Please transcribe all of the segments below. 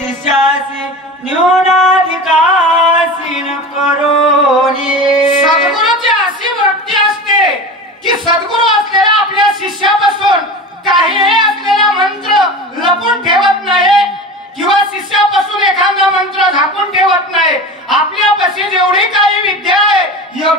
शिष्यासी न्यूनाधिकासी न करोनी। सद्गुरूची अशी वृत्ती असते की सद्गुरू असलेल्या आपल्या शिष्यापासून काहीही असलेला मंत्र लपून ठेवत नाही किंवा शिष्यापासून एखादा मंत्र झाकून ठेवत नाही। आपल्यापाशी जेवढी काही विद्या आहे,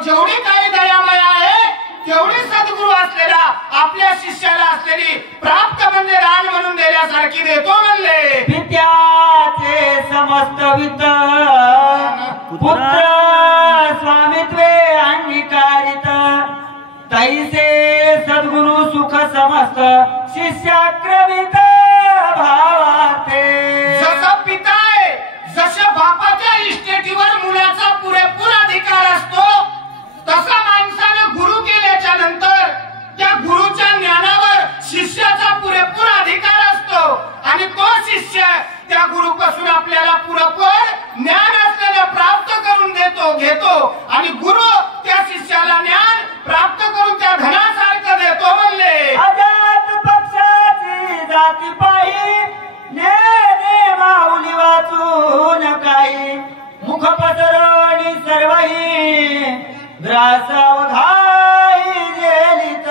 जेवढी काही दयामया आहे, तेवढी सद्गुरू असलेला आपल्या शिष्याला असलेली प्राप्त म्हणजे दान म्हणून देण्यासारखी देतो म्हणले। विद्याचे समस्त वित्त पुत्र स्वामित्वे अंगीकारित तैसे सद्गुरु सुख समस्त शिष्याक्रमित भावाते। जसा पिता आहे, जशा बापाच्या इस्टेटीवर मुलाचा पुरेपूर अधिकार असतो, तसा माणसानं गुरु केल्याच्या नंतर त्या गुरुच्या ज्ञानावर शिष्याचा पुरेपूर अधिकार असतो आणि तो शिष्य त्या गुरुपासून आपल्याला पुरेपूर ज्ञान असलेलं प्राप्त करून घेतो आणि गुरु त्या शिष्याला ज्ञान प्राप्त करून त्या धनासारखं देतो म्हणले। अजात पक्षाची जाती पायी नेने माऊली वाचून काही मुख पसरणी सर्वही ग्रास अवघाई जेलित।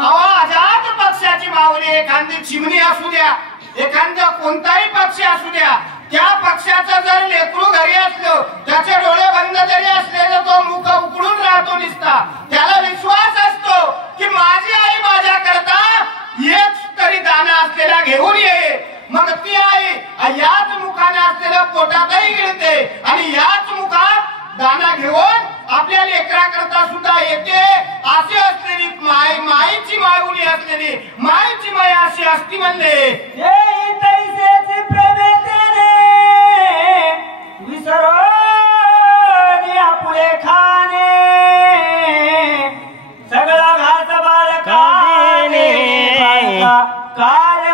अजात पक्षाची माऊली एखादी चिमणी असू द्या, एखादा कोणताही पक्षी असू द्या, त्या पक्षाचं जर लेकरू घरी असलो, त्याचे डोळे बंद जरी असले तर तो मुख उघडून राहतो निसता। त्याला विश्वास असतो की माझी आई माझ्या करता एक तरी दाना असलेला घेऊन येईल, मग ती आई याच मुखाने असलेल्या पोटातही गिळते आणि याच मुखात दाना घेऊन आपल्या लेकराकरता सुद्धा येते। अशी असलेली माईची माऊली असलेली माईची माया अशी असती म्हणले। तैसेची प्रमेतेने विसरोनी आपुले खाणे सगळा घास बाळकाने कार्य